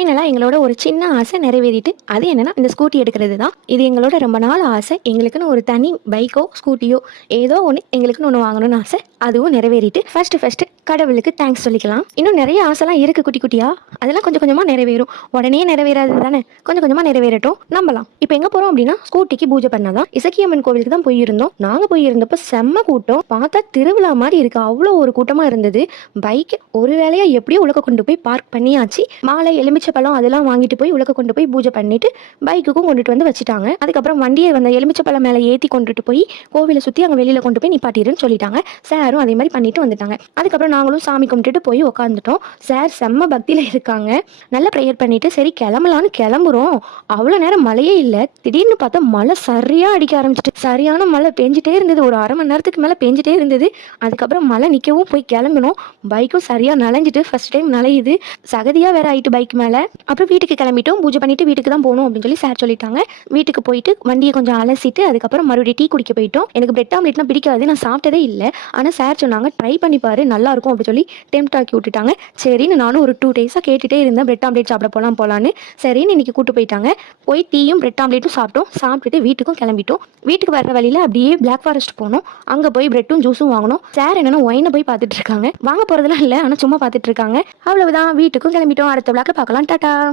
ஃபைனலாக எங்களோட ஒரு சின்ன ஆசை நிறைவேறிட்டு, அது என்னன்னா இந்த ஸ்கூட்டி எடுக்கிறது தான். இது எங்களோட ரொம்ப நாள் ஆசை. எங்களுக்குன்னு ஒரு தனி பைக்கோ ஸ்கூட்டியோ ஏதோ ஒன்று எங்களுக்குன்னு ஒன்று வாங்கணும்னு ஆசை. அதுவும் நிறைவேறிட்டு ஃபர்ஸ்ட் கடவுளுக்கு தேங்க்ஸ் சொல்லிக்கலாம். இன்னும் நிறைய ஆசைலாம் இருக்குது குட்டி குட்டியாக. அதெல்லாம் கொஞ்சம் கொஞ்சமாக நிறைவேறும். உடனே நிறைவேறாது தானே, கொஞ்சம் கொஞ்சமாக நிறைவேறட்டும், நம்பலாம். இப்போ எங்கே போகிறோம் அப்படின்னா ஸ்கூட்டிக்கு பூஜை பண்ணாதான் இசக்கியம்மன் கோவிலுக்கு தான் போயிருந்தோம். நாங்கள் போயிருந்தப்போ செம்ம கூட்டம். பார்த்தா திருவிழா மாதிரி இருக்குது, அவ்வளோ ஒரு கூட்டமாக இருந்தது. பைக் ஒரு வேலையாக எப்படியோ உலக கொண்டு போய் பார்க் பண்ணியாச்சு. மாலை எலுமிச்சை பழம் அதெல்லாம் வாங்கிட்டு போய் உலக கொண்டு போய் பூஜை பண்ணிட்டு பைக்குக்கும் கொண்டுட்டு வந்து வச்சுட்டாங்க. அதுக்கப்புறம் வண்டியை வந்து எலுமிச்சை பழம் மேலே ஏற்றி கொண்டுட்டு போய் கோவிலை சுற்றி அங்கே வெளியில் கொண்டு போய் நிப்பாட்டிருன்னு சொல்லிட்டாங்க. சாரும் அதே மாதிரி பண்ணிட்டு வந்துட்டாங்க. அதுக்கப்புறம் நாங்களும் சாமி கும்பிட்டுட்டு போய் உட்காந்துட்டோம். சார் செம்ம பக்தியில் இருக்காங்க. நல்லா ப்ரேயர் பண்ணிட்டு சரி கிளம்பலான்னு கிளம்புறோம். அவ்வளோ நேரம் மழையே இல்லை. திடீர்னு பார்த்தா மழை சரியாக அடிக்க ஆரம்பிச்சிட்டு, சரியான மழை பெஞ்சிட்டே இருந்தது. ஒரு அரை மணி நேரத்துக்கு மேலே பெஞ்சிட்டே இருந்தது. அதுக்கப்புறம் மழை நிற்கவும் போய் கிளம்பணும். பைக்கும் சரியாக நனைஞ்சிட்டு, ஃபர்ஸ்ட் டைம் நனையுது, சகதியாக வேற ஆயிட்டு பைக் மேலே. அப்புறம் வீட்டுக்கு கிளம்பிட்டோம். பூஜை பண்ணிட்டு வீட்டுக்கு தான் போகணும் அப்படின்னு சொல்லி சார் சொல்லிட்டாங்க. வீட்டுக்கு போயிட்டு வண்டியை கொஞ்சம் அலசிட்டு அதுக்கப்புறம் மறுபடியும் டீ குடிக்க போயிட்டோம். எனக்கு பிரெட் ஆம்லேட்னா பிடிக்காது, நான் சாப்பிட்டதே இல்லை. ஆனால் சார் சொன்னாங்க ட்ரை பண்ணி பாரு நல்லா இருக்கும் அப்படின்னு சொல்லி டெம்ட் ஆக்கி விட்டுட்டாங்க. சரின்னு நானும் ஒரு 2 டேஸாக கேட்டுகிட்டே இருந்தேன் பிரெட் ஆம்லேட் சாப்பிட போகலான்னு. சரின்னு இன்னைக்கு கூட்டு போயிட்டாங்க. போய் டீயும் பிரெட் ஆம்லேட்டும் சாப்பிட்டோம். சாப்பிட்டுட்டு வீட்டுக்கும் கிளம்பிட்டோம். வீட்டுக்கு வர்ற வழியில் அப்படியே பிளாக் ஃபாரஸ்ட் போனோம். அங்கே போய் பிரெட்டும் ஜூஸும் வாங்கணும். சார் என்னன்னா ஒயினை போய் பார்த்துட்டு இருக்காங்க. வாங்க போகிறதுலாம் இல்லை, ஆனால் சும்மா பார்த்துட்டு இருக்காங்க. அவ்வளவுதான், வீட்டுக்கும் கிளம்பிட்டோம். அடுத்த பிளாக்ல பார்க்கலாம். டாடா.